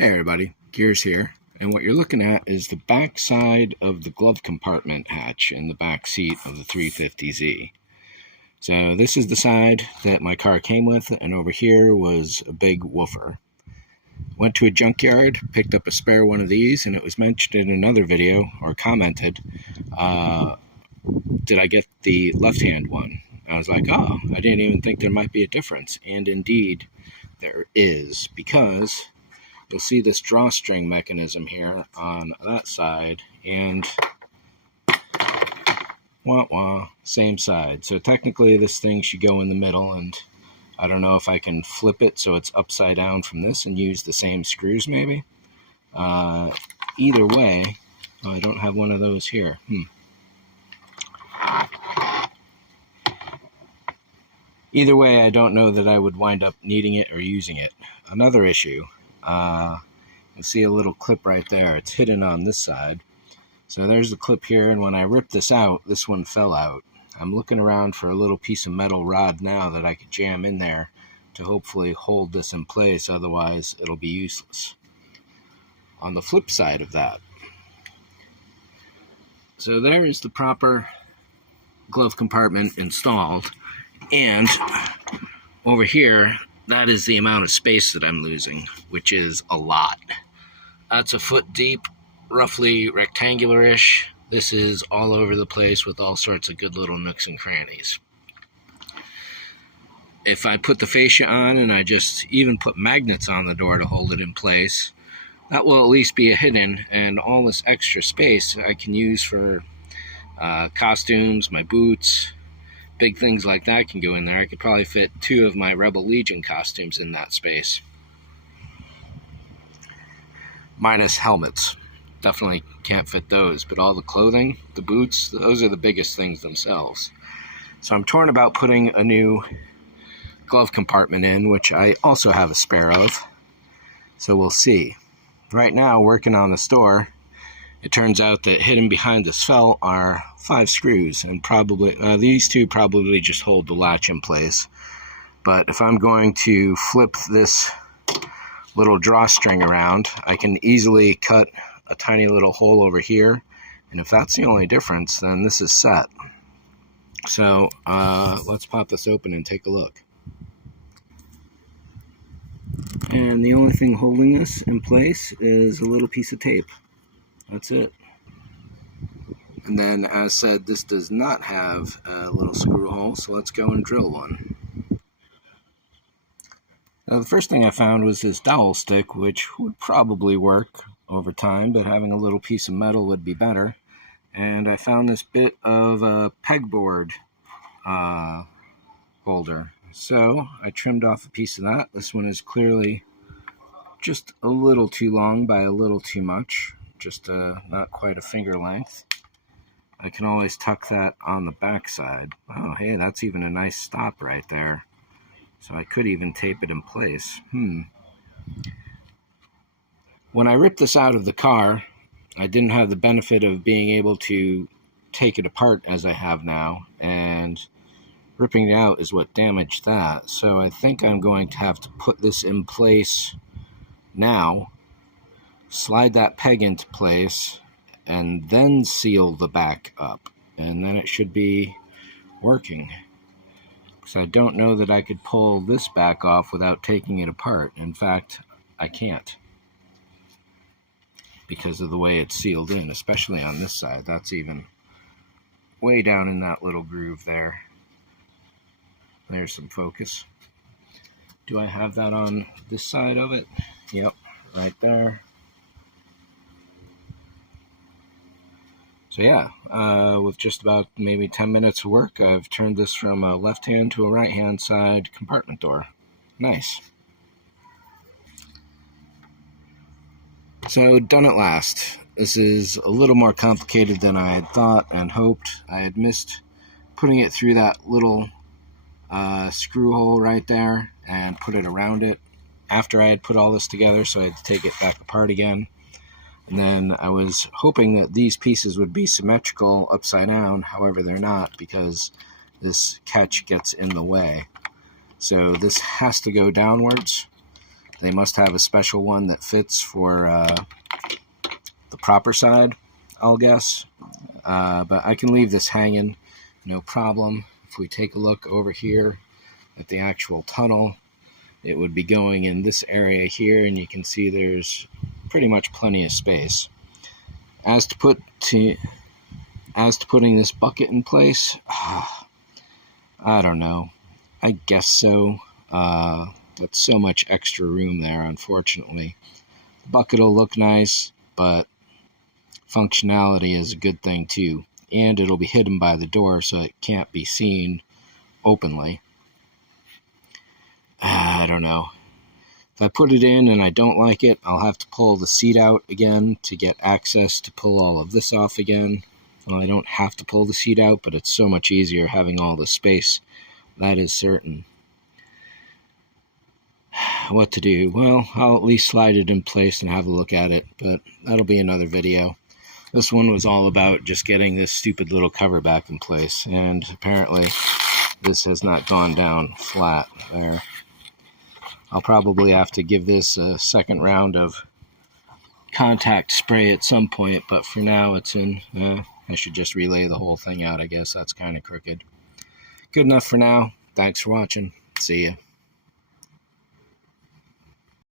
Hey everybody, Gears here, and what you're looking at is the back side of the glove compartment hatch in the back seat of the 350Z. So this is the side that my car came with, and over here was a big woofer. Went to a junkyard, picked up a spare one of these, and it was mentioned in another video, or commented, did I get the left-hand one? I was like, oh, I didn't even think there might be a difference, and indeed there is, because you'll see this drawstring mechanism here on that side, and same side. So technically this thing should go in the middle, and I don't know if I can flip it so it's upside down from this and use the same screws maybe. Either way, I don't have one of those here. Either way, I don't know that I would wind up needing it or using it. Another issue, you see a little clip right there. It's hidden on this side. So there's the clip here, and when I ripped this out, this one fell out. I'm looking around for a little piece of metal rod now that I could jam in there to hopefully hold this in place, otherwise it'll be useless. On the flip side of that, so there is the proper glove compartment installed, and over here, that is the amount of space that I'm losing, which is a lot. That's a foot deep, roughly rectangular-ish. This is all over the place with all sorts of good little nooks and crannies. If I put the fascia on and I just even put magnets on the door to hold it in place, that will at least be a hidden, and all this extra space I can use for costumes, my boots, big things like that can go in there. I could probably fit 2 of my Rebel Legion costumes in that space. Minus helmets. Definitely can't fit those, but all the clothing, the boots, those are the biggest things themselves. So I'm torn about putting a new glove compartment in, which I also have a spare of. So we'll see. Right now, working on the store, it turns out that hidden behind this felt are 5 screws, and probably these 2 probably just hold the latch in place. But if I'm going to flip this little drawstring around, I can easily cut a tiny little hole over here, and if that's the only difference, then this is set. So let's pop this open and take a look. And the only thing holding this in place is a little piece of tape. That's it. And then, as said, this does not have a little screw hole, so let's go and drill one. Now, the first thing I found was this dowel stick, which would probably work over time, but having a little piece of metal would be better. And I found this bit of a pegboard holder. So I trimmed off a piece of that. This one is clearly just a little too long by a little too much. Just not quite a finger length. I can always tuck that on the back side. Oh, hey, that's even a nice stop right there. So I could even tape it in place. When I ripped this out of the car, I didn't have the benefit of being able to take it apart as I have now, and ripping it out is what damaged that. So I think I'm going to have to put this in place now, slide that peg into place, and then seal the back up, and then it should be working. Because I don't know that I could pull this back off without taking it apart. In fact, I can't, because of the way it's sealed in, especially on this side. That's even way down in that little groove there. There's some focus. Do I have that on this side of it? Yep, right there. So yeah, with just about maybe 10 minutes of work, I've turned this from a left-hand to a right-hand side compartment door. Nice. So, done at last. This is a little more complicated than I had thought and hoped. I had missed putting it through that little screw hole right there and put it around it after I had put all this together, so I had to take it back apart again. And then I was hoping that these pieces would be symmetrical upside down. However, they're not, because this catch gets in the way. So this has to go downwards. They must have a special one that fits for the proper side, I'll guess. But I can leave this hanging, no problem. If we take a look over here at the actual tunnel, it would be going in this area here, and you can see there's pretty much plenty of space. As to putting this bucket in place, I don't know. I guess so. That's so much extra room there, unfortunately. The bucket will look nice, but functionality is a good thing too. And it'll be hidden by the door, so it can't be seen openly. I don't know. If I put it in and I don't like it, I'll have to pull the seat out again to get access to pull all of this off again. Well, I don't have to pull the seat out, but it's so much easier having all the space. That is certain. What to do? Well, I'll at least slide it in place and have a look at it, but that'll be another video. This one was all about just getting this stupid little cover back in place, and apparently this has not gone down flat there. I'll probably have to give this a second round of contact spray at some point, but for now it's in. I should just relay the whole thing out, I guess. That's kind of crooked. Good enough for now. Thanks for watching. See ya.